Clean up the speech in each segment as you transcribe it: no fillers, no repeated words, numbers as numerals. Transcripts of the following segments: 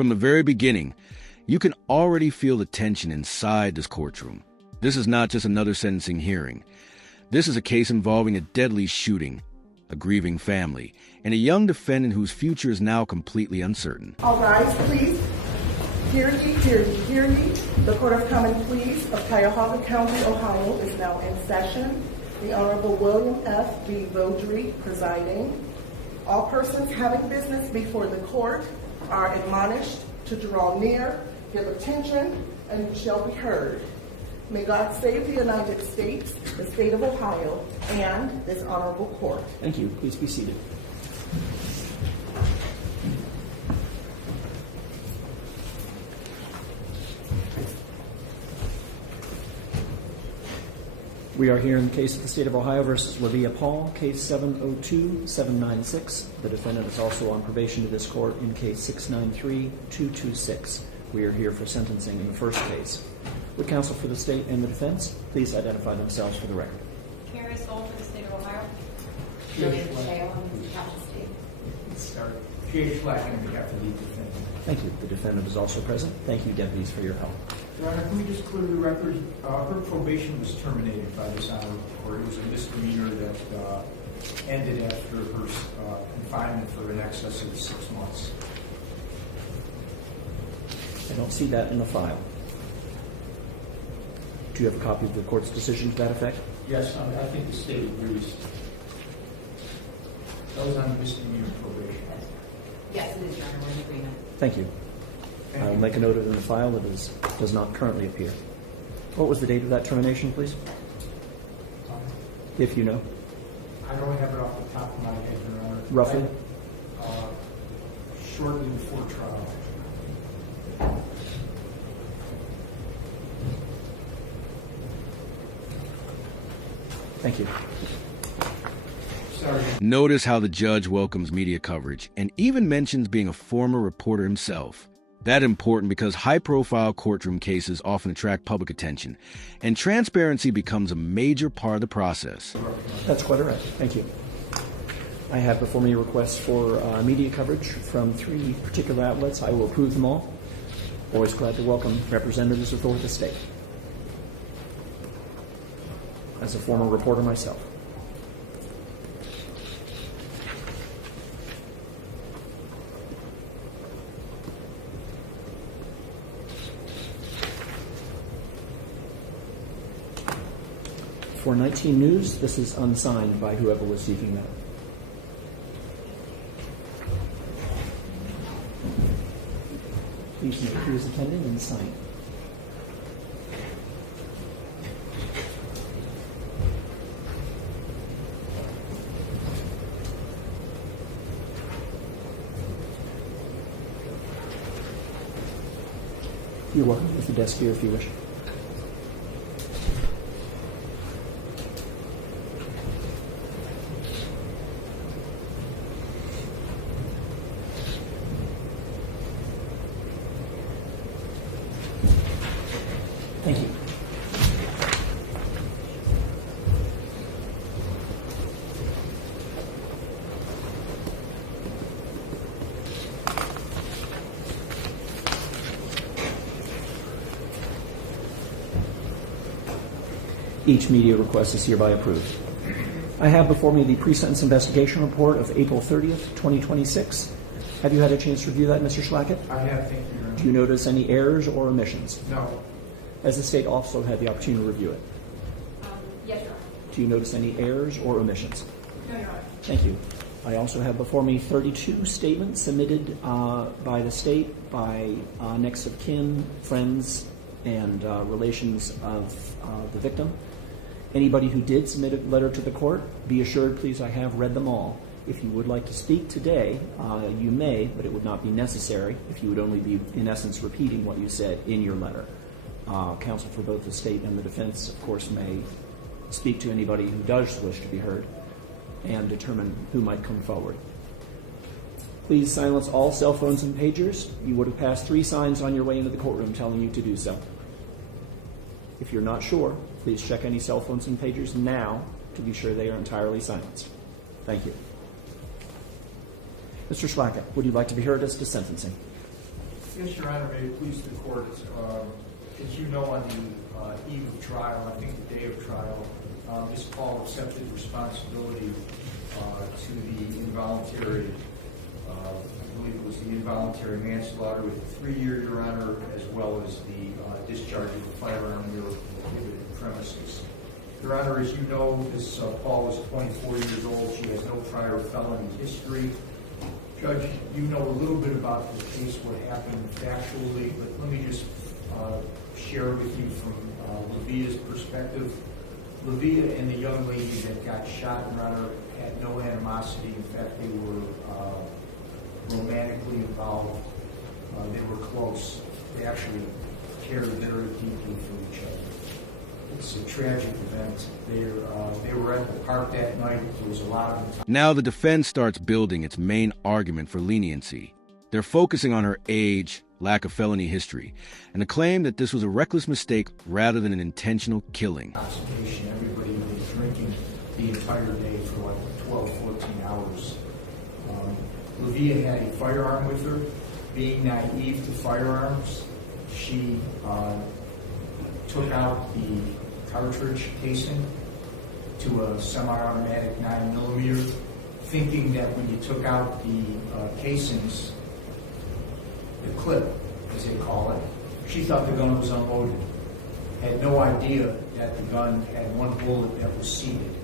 From the very beginning, you can already feel the tension inside this courtroom. This is not just another sentencing hearing. This is a case involving a deadly shooting, a grieving family, and a young defendant whose future is now completely uncertain. All rise, please. Hear ye, hear ye, hear ye. The Court of Common Pleas of Cuyahoga County, Ohio is now in session. The Honorable William F. D. Beaudry presiding. All persons having business before the court are admonished to draw near, give attention, and you shall be heard. May God save the United States, the state of Ohio, and this honorable court. Thank you. Please be seated. We are here in the case of the State of Ohio versus Levia Paul, case 702-796. The defendant is also on probation to this court in case 693-226. We are here for sentencing in the first case. Would counsel for the state and the defense please identify themselves for the record? Kiara Jackson for the State of Ohio. Levia Paul on behalf of the state. Kiara Jackson on behalf of the defendant. Thank you. The defendant is also present. Thank you, deputies, for your help. Your Honor, can we just clear the record? Her probation was terminated by this honorable court. It was a misdemeanor that ended after her confinement for in excess of 6 months. I don't see that in the file. Do you have a copy of the court's decision to that effect? Yes, I think the state agrees. That was on misdemeanor probation. Yes, it is, Your Honor. We're in agreement. Thank you. I will make a note of it in the file that does not currently appear. What was the date of that termination, please? If you know. I don't have it off the top of my head, Your Honor. Roughly? Shortly before trial. Thank you. Sorry. Notice how the judge welcomes media coverage and even mentions being a former reporter himself. That's important because high-profile courtroom cases often attract public attention, and transparency becomes a major part of the process. That's quite all right. Thank you. I have before me requests for media coverage from 3 particular outlets. I will approve them all. Always glad to welcome representatives of the state. As a former reporter myself. For 19 News, this is unsigned by whoever was seeking that. Please note who is attending and sign. You're welcome with the desk here if you wish. Thank you. Each media request is hereby approved. I have before me the pre-sentence investigation report of April 30th, 2026. Have you had a chance to review that, Mr. Schlackett? I have, thank you, Your Honor. Do you notice any errors or omissions? No. Has the state also had the opportunity to review it? Yes, Your Honor. Do you notice any errors or omissions? No, Your Honor. Thank you. I also have before me 32 statements submitted by the state, by next of kin, friends, and relations of the victim. Anybody who did submit a letter to the court, be assured, please, I have read them all. If you would like to speak today, you may, but it would not be necessary if you would only be, in essence, repeating what you said in your letter. Counsel for both the state and the defense, of course, may speak to anybody who does wish to be heard and determine who might come forward. Please silence all cell phones and pagers. You would have passed 3 signs on your way into the courtroom telling you to do so. If you're not sure, please check any cell phones and pagers now to be sure they are entirely silenced. Thank you. Mr. Schlackett, would you like to be heard as to sentencing? Yes, Your Honor, may it please the court. As you know, on the eve of trial, I think the day of trial, Ms. Paul accepted responsibility to the involuntary, I believe it was the involuntary manslaughter with a 3-year, Your Honor, as well as the discharge of the firearm near prohibited premises. Your Honor, as you know, Ms. Paul is 24 years old. She has no prior felony history. Judge, you know a little bit about the case, what happened factually, but let me just share with you from Levia's perspective. Levia and the young lady that got shot, Your Honor, had no animosity. In fact, they were romantically involved. They were close. They actually cared very deeply for each other. It's a tragic event. They were at the park that night. There was a lot of them. Now the defense starts building its main argument for leniency. They're focusing on her age, lack of felony history, and the claim that this was a reckless mistake rather than an intentional killing. Intoxication. Everybody was drinking the entire day for like 12, 14 hours. Levia had a firearm with her. Being naive to firearms, she took out the cartridge casing to a semi-automatic 9mm, thinking that when you took out the casings, the clip, as they call it, she thought the gun was unloaded. Had no idea that the gun had one bullet that was seated.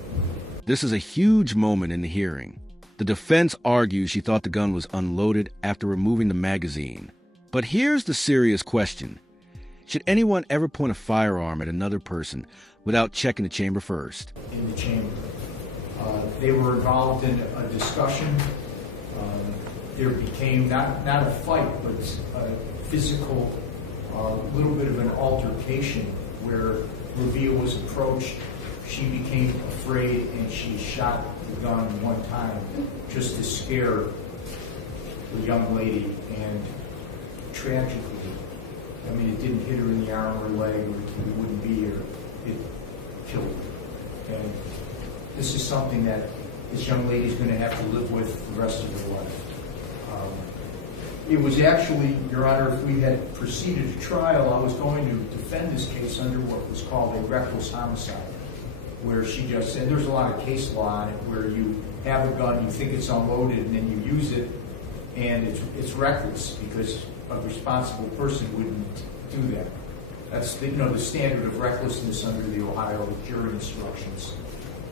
This is a huge moment in the hearing. The defense argues she thought the gun was unloaded after removing the magazine. But here's the serious question. Should anyone ever point a firearm at another person without checking the chamber first? In the chamber. They were involved in a discussion. There became not a fight, but a physical, little bit of an altercation where Levia was approached. She became afraid and she shot the gun one time just to scare the young lady. And tragically, I mean, it didn't hit her in the arm or leg, or it wouldn't be here. It killed her. And this is something that this young lady is going to have to live with the rest of her life. It was actually, Your Honor, if we had proceeded to trial, I was going to defend this case under what was called a reckless homicide, where she just said, there's a lot of case law on it, where you have a gun, you think it's unloaded, and then you use it, and it's reckless because a responsible person wouldn't do that. That's the standard of recklessness under the Ohio jury instructions.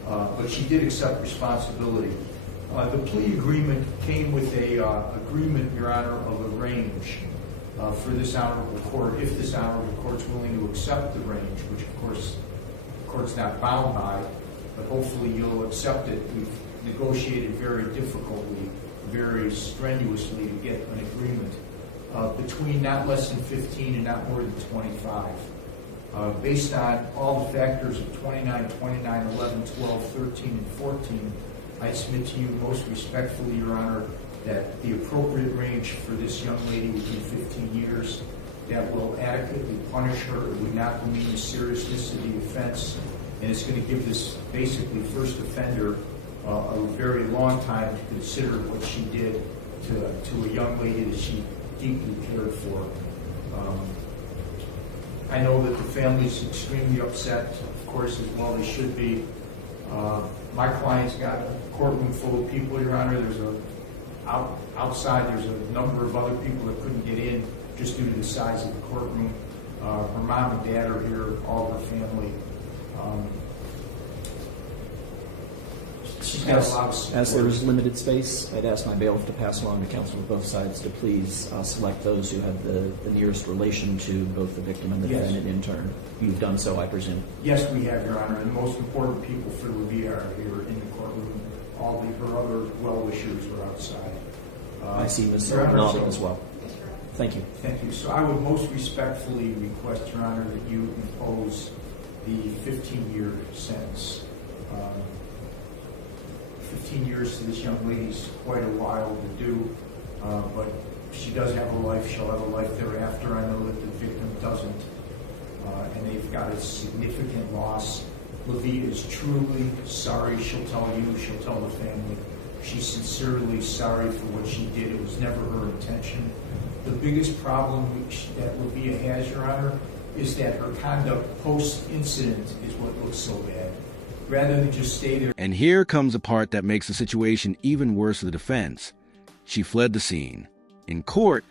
But she did accept responsibility. The plea agreement came with a agreement, Your Honor, of a range for this honorable court, if this honorable court's willing to accept the range, which of course the court's not bound by, but hopefully you'll accept it. We've negotiated very difficultly, very strenuously to get an agreement between not less than 15 and not more than 25. Based on all the factors of 29, 29, 11, 12, 13, and 14, I submit to you most respectfully, Your Honor, that the appropriate range for this young lady would be 15 years. That will adequately punish her. It would not demean the seriousness of the offense, and it's going to give this basically first offender a very long time to consider what she did to a young lady that she deeply cared for. I know that the family is extremely upset, of course, as well they should be. My client's got a courtroom full of people, Your Honor. Outside, there's a number of other people that couldn't get in just due to the size of the courtroom. Her mom and dad are here, all her family. She's got a lot of support. As there is limited space, I'd ask my bailiff to pass along to counsel of both sides to please select those who have the nearest relation to both the victim and the defendant in turn. You've done so, I presume. Yes, we have, Your Honor, and the most important people for Levia are here in the courtroom. All her other well-wishers are outside. I see Ms. nodding as well. Thank you. Thank you. So I would most respectfully request, Your Honor, that you impose the 15-year sentence. 15 years to this young lady is quite a while to do, but she does have a life. She'll have a life thereafter. I know that the victim doesn't, and they've got a significant loss. Levia is truly sorry. She'll tell you. She'll tell the family. She's sincerely sorry for what she did. It was never her intention. The biggest problem that Levia has, Your Honor, is that her conduct post-incident is what looks so bad. Rather than just stay there. And here comes the part that makes the situation even worse for the defense. She fled the scene. In court,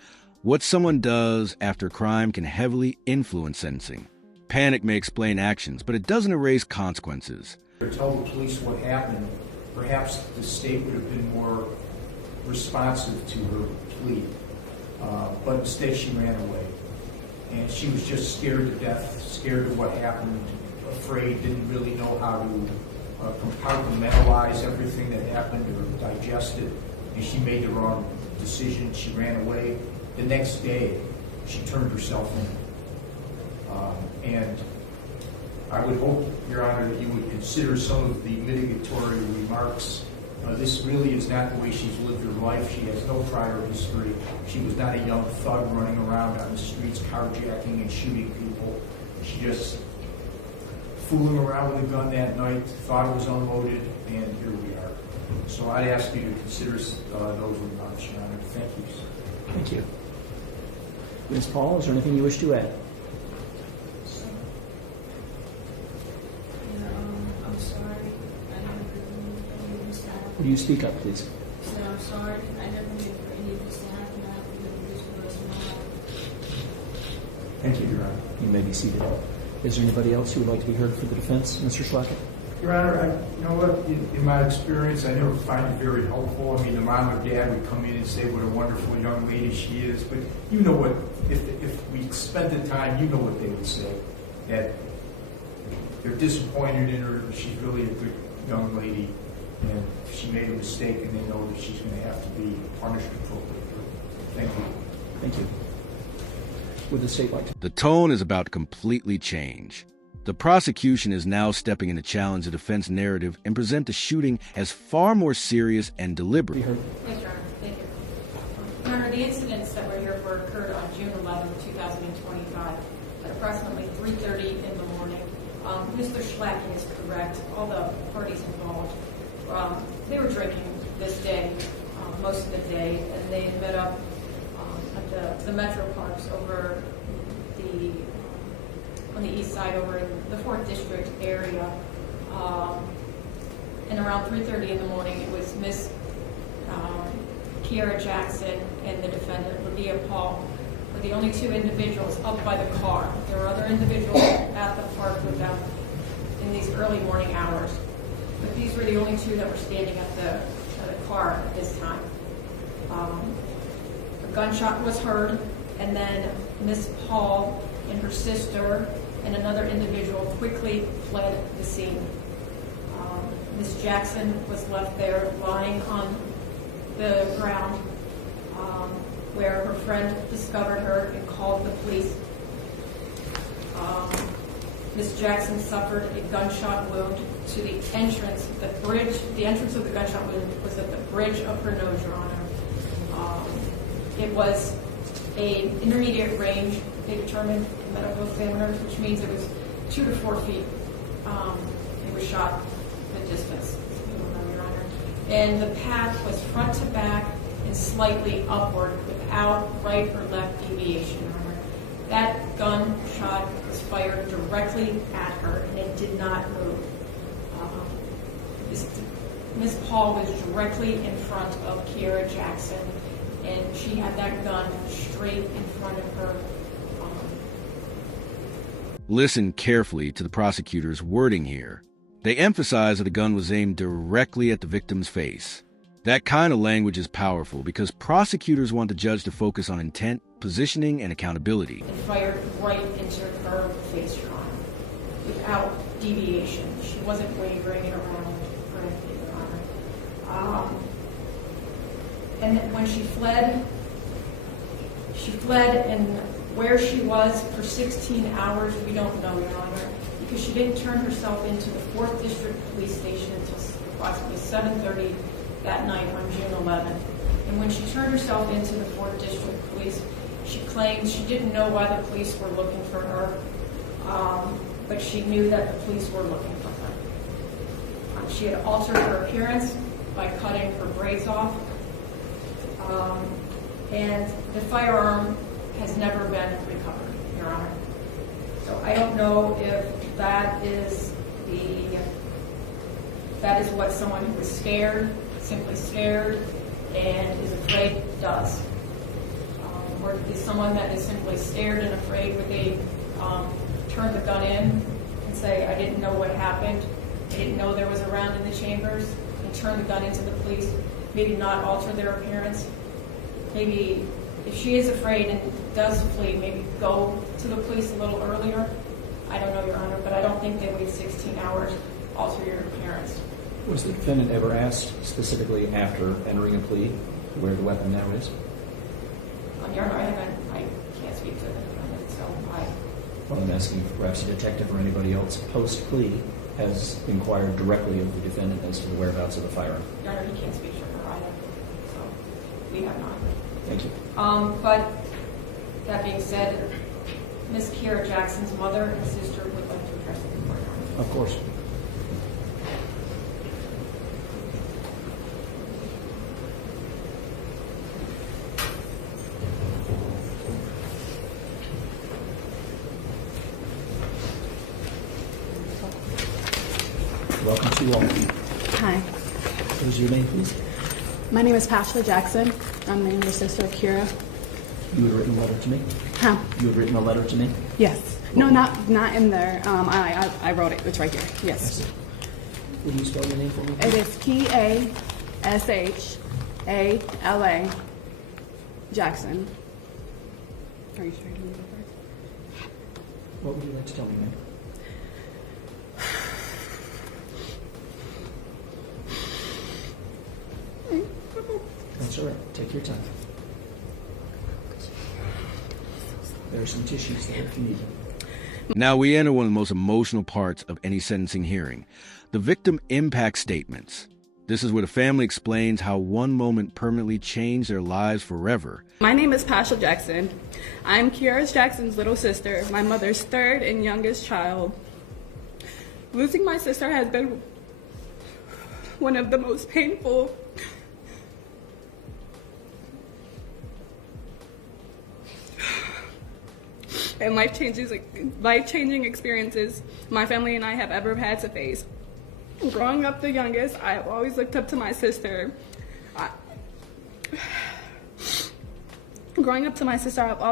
what someone does after a crime can heavily influence sentencing. Panic may explain actions, but it doesn't erase consequences. Tell the police what happened. Perhaps the state would have been more responsive to her plea. But instead she ran away. And she was just scared to death, scared of what happened, afraid, didn't really know how to compartmentalize everything that happened or digest it. And she made the wrong decision. She ran away. The next day, she turned herself in. And I would hope, Your Honor, that you would consider some of the mitigatory remarks. This really is not the way she's lived her life. She has no prior history. She was not a young thug running around on the streets carjacking and shooting people. She just fooling around with a gun that night, thought it was unloaded, and here we are. So I'd ask you to consider those remarks, Your Honor. Thank you. Thank you. Ms. Paul, is there anything you wish to add? I'm sorry. I never knew any of this to happen. Will you speak up, please? So I'm sorry. I never knew for any of this to happen. I have to live with this for the rest of my life. Thank you, Your Honor. You may be seated. Is there anybody else who would like to be heard for the defense? Mr. Schlackett? Your Honor, you know what, in my experience, I never find it very helpful. I mean, the mom or dad would come in and say what a wonderful young lady she is, but you know what, if we spent the time, you know what they would say, that they're disappointed in her, she's really a good young lady, and she made a mistake, and they know that she's going to have to be punished appropriately. Thank you. Thank you. Would the state like to? The tone is about to completely change. The prosecution is now stepping in to challenge the defense narrative and present the shooting as far more serious and deliberate. Be heard. Yes, Your Honor. Thank you. Your Honor, the incidents that were here occurred on June 11, 2025, at approximately 3:30 in the morning. Mr. Schlackett is correct. All the parties involved, they were drinking this day, most of the day, and they had met up at the Metroparks over on the east side over in the 4th District area. And around 3:30 in the morning, it was Miss Kiara Jackson and the defendant, Levia Paul, were the only two individuals up by the car. There were other individuals at the park with them in these early morning hours. But these were the only two that were standing at the car at this time. A gunshot was heard, and then Miss Paul and her sister and another individual quickly fled the scene. Miss Jackson was left there lying on the ground where her friend discovered her and called the police. Miss Jackson suffered a gunshot wound to the entrance, the bridge. The entrance of the gunshot wound was at the bridge of her nose, Your Honor. It was an intermediate range, they determined, medical examiners, which means it was 2 to 4 feet. It was shot the distance, Your Honor. And the path was front to back and slightly upward without right or left deviation, Your Honor. That gunshot was fired directly at her, and it did not move. Miss Paul was directly in front of Kiara Jackson, and she had that gun straight in front of her. Listen carefully to the prosecutor's wording here. They emphasize that the gun was aimed directly at the victim's face. That kind of language is powerful because prosecutors want the judge to focus on intent, positioning, and accountability. It fired right into her face, Your Honor, without deviation. She wasn't wavering it around or anything, Your Honor. And when she fled, and where she was for 16 hours, we don't know, Your Honor, because she didn't turn herself into the 4th District Police Station until approximately 7:30 that night on June 11th. And when she turned herself into the 4th District Police, she claimed she didn't know why the police were looking for her, but she knew that the police were looking for her. She had altered her appearance by cutting her braids off. and the firearm has never been recovered, Your Honor. So I don't know if that is what someone who is scared, simply scared, and is afraid does. Or is someone that is simply scared and afraid, would they turn the gun in and say, I didn't know what happened, I didn't know there was a round in the chambers, and turn the gun into the police, maybe not alter their appearance? Maybe if she is afraid and does flee, maybe go to the police a little earlier? I don't know, Your Honor, but I don't think they wait 16 hours, alter your appearance. Was the defendant ever asked specifically after entering a plea where the weapon now is? Your Honor, I can't speak to the defendant, so Well, I'm asking if perhaps a detective or anybody else post-plea has inquired directly of the defendant as to the whereabouts of the firearm. Your Honor, he can't speak for her either, so we have not. Thank you. But that being said, Ms. Kiara Jackson's mother and sister would like to address the court. Of course. Welcome to you all. Hi, What is your name, please? my name is Pasha Jackson. I'm the younger sister of Kiara. You had written a letter to me? Huh? You had written a letter to me? Yes. No, not in there. I wrote it. It's right here. I Yes. see. Will you spell your name for me? It is K-A-S-H-A-L-A Jackson. Are you sure you need it first? What would you like to tell me, ma'am? That's all right. Take your time. There are some tissues there if you need them. Now we enter one of the most emotional parts of any sentencing hearing, the victim impact statements. This is where the family explains how one moment permanently changed their lives forever. My name is Pasha Jackson. I'm Kiara Jackson's little sister, my mother's third and youngest child. Losing my sister has been one of the most painful and life-changing experiences my family and I have ever had to face. Growing up the youngest, I have always looked up to my sister. Growing up, I've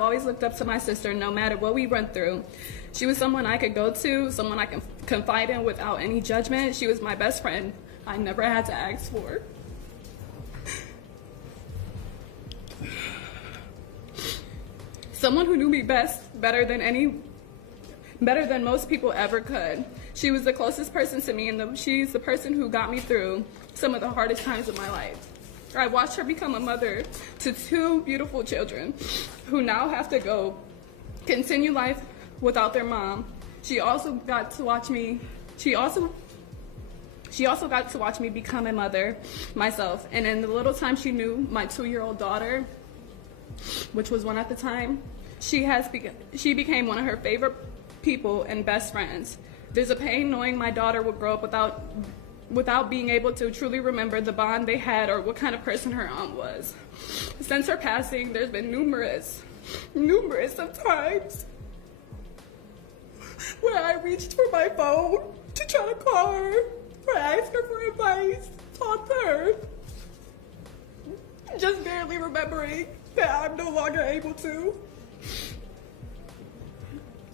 always looked up to my sister no matter what we went through. She was someone I could go to, someone I can confide in without any judgment. She was my best friend I never had to ask for. Someone who knew me better than most people ever could. She was the closest person to me, and she's the person who got me through some of the hardest times of my life. I watched her become a mother to two beautiful children who now have to continue life without their mom. She also got to watch me become a mother myself. And in the little time she knew my 2-year-old daughter, which was one at the time, she became one of her favorite people and best friends. There's a pain knowing my daughter would grow up without being able to truly remember the bond they had or what kind of person her aunt was. Since her passing, there's been numerous of times where I reached for my phone to try to call her or ask her for advice, talk to her, just barely remembering that I'm no longer able to.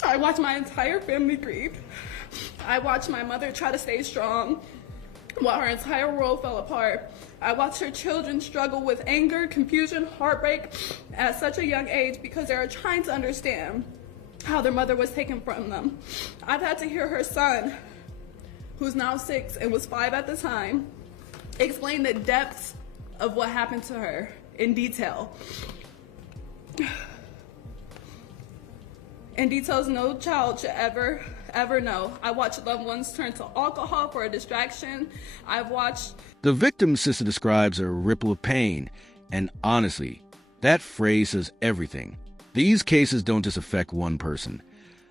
I watched my entire family grieve. I watched my mother try to stay strong while her entire world fell apart. I watched her children struggle with anger, confusion, heartbreak at such a young age because they are trying to understand how their mother was taken from them. I've had to hear her son, who's now 6 and was 5 at the time, explain the depths of what happened to her in detail. In details no child should ever know. I watched loved ones turn to alcohol for a distraction. I've watched... The victim's sister describes a ripple of pain, and honestly, that phrase says everything. These cases don't just affect one person.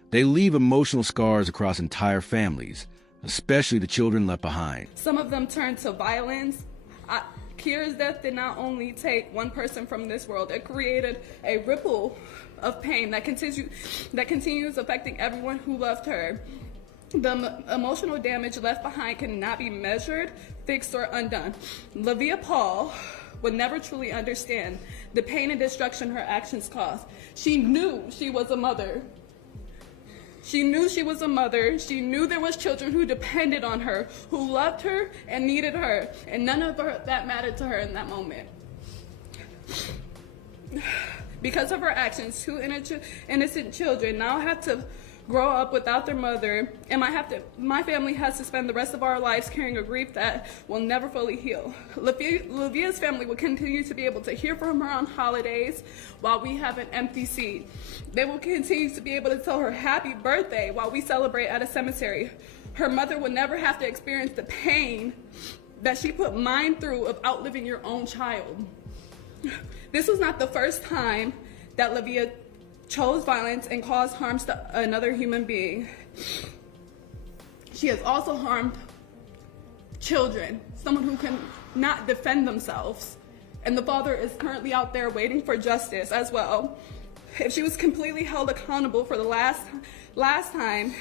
They leave emotional scars across entire families, especially the children left behind. Some of them turn to violence. Kiara's death did not only take one person from this world, it created a ripple of pain that continues affecting everyone who loved her. The emotional damage left behind cannot be measured, fixed, or undone. Levia Paul would never truly understand the pain and destruction her actions caused. She knew she was a mother. She knew she was a mother. She knew there was children who depended on her, who loved her and needed her, and none of that mattered to her in that moment. Because of her actions, two innocent children now have to grow up without their mother, and my family has to spend the rest of our lives carrying a grief that will never fully heal. Levia's family will continue to be able to hear from her on holidays while we have an empty seat. They will continue to be able to tell her happy birthday while we celebrate at a cemetery. Her mother will never have to experience the pain that she put mine through of outliving your own child. This was not the first time that Levia chose violence and caused harms to another human being. She has also harmed children, someone who can not defend themselves. And the father is currently out there waiting for justice as well. If she was completely held accountable for the last time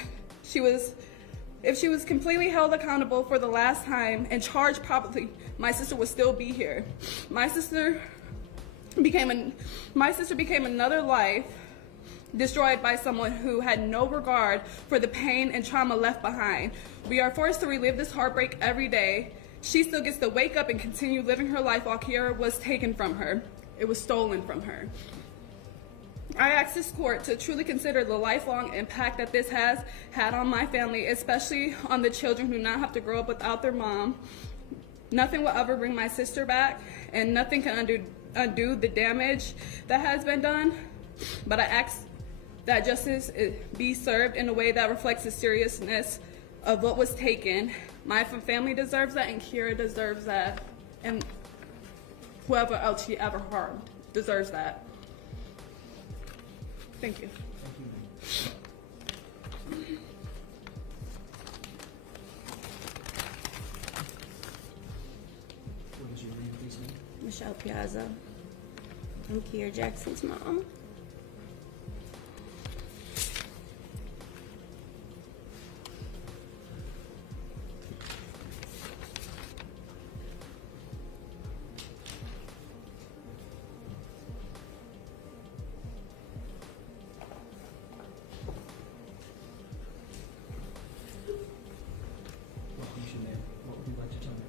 and charged properly, my sister would still be here. My sister became another life destroyed by someone who had no regard for the pain and trauma left behind. We are forced to relive this heartbreak every day. She still gets to wake up and continue living her life while Kiara was taken from her. It was stolen from her. I ask this court to truly consider the lifelong impact that this has had on my family, especially on the children who now have to grow up without their mom. Nothing will ever bring my sister back, and nothing can undo the damage that has been done. But I ask that justice be served in a way that reflects the seriousness of what was taken. My family deserves that, and Kiara deserves that, and whoever else she ever harmed deserves that. Thank you. What is your name, please, ma'am? Michelle Piazza. I'm Kiara Jackson's mom. What would you like to tell me?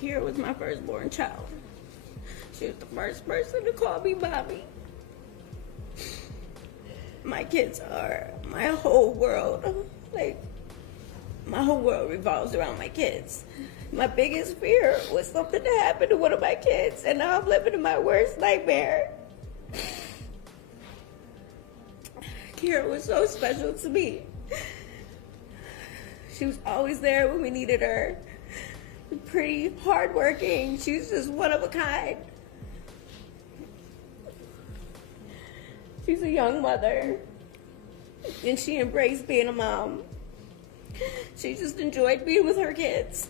Kiara was my firstborn child. She was the first person to call me mommy. My kids are my whole world. Like, my whole world revolves around my kids. My biggest fear was something to happen to one of my kids, and now I'm living in my worst nightmare. Kiara was so special to me. She was always there when we needed her. Pretty hardworking. She was just one of a kind. She's a young mother, and she embraced being a mom. She just enjoyed being with her kids,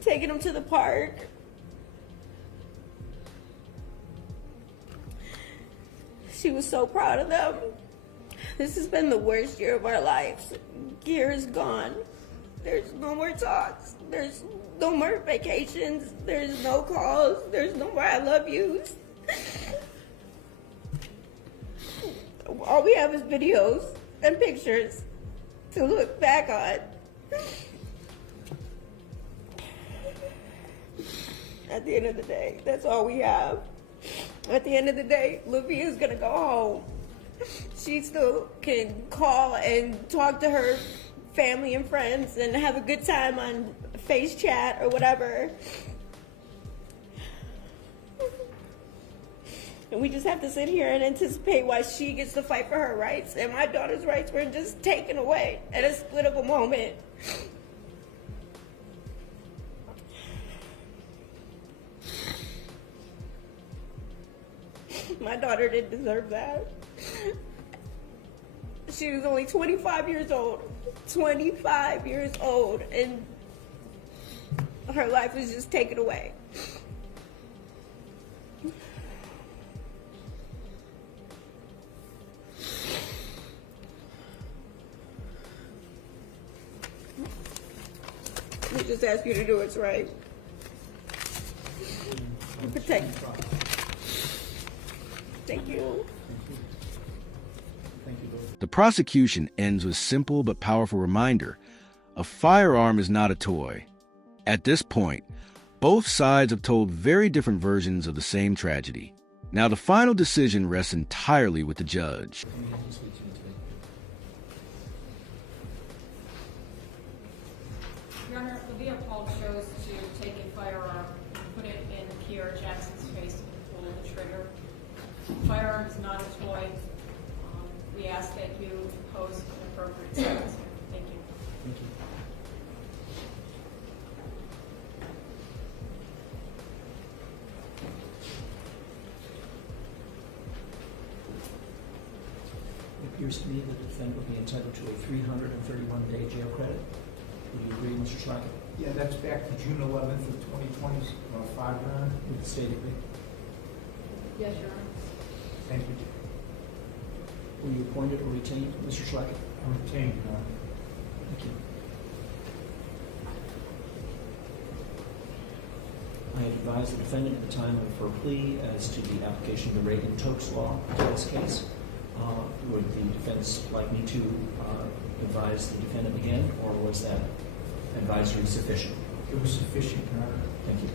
taking them to the park. She was so proud of them. This has been the worst year of our lives. Kiara's gone. There's no more talks. There's no more vacations. There's no calls. There's no more I love yous. All we have is videos and pictures to look back on. At the end of the day, that's all we have. At the end of the day, Levia's gonna go home. She still can call and talk to her family and friends and have a good time on face chat or whatever. And we just have to sit here and anticipate why she gets to fight for her rights and my daughter's rights were just taken away at a split of a moment. My daughter didn't deserve that. She was only 25 years old. 25 years old. And her life was just taken away. We just ask you to do what's right. And protect. Thank you. Thank you both. The prosecution ends with a simple but powerful reminder: a firearm is not a toy. At this point, both sides have told very different versions of the same tragedy. Now the final decision rests entirely with the judge. Your Honor, Levia Paul chose to take a firearm and put it in Kiara Jackson's face and pull the trigger. Firearm is not a toy. We ask that you impose an appropriate sentence. Thank you. Thank you. It appears to me that the defendant will be entitled to a 331-day jail credit. Would you agree, Mr. Schlacker? Yeah, that's back to June 11th of 2025, Your Honor. Would the state agree? Yes, Your Honor. Thank you. Were you appointed or retained, Mr. Schlacker? I'm retained, Your Honor. Thank you. I had advised the defendant at the time of her plea as to the application of the Reagan-Tokes law to this case. Would the defense like me to advise the defendant again, or was that advisory sufficient? It was sufficient, Your Honor. Thank you.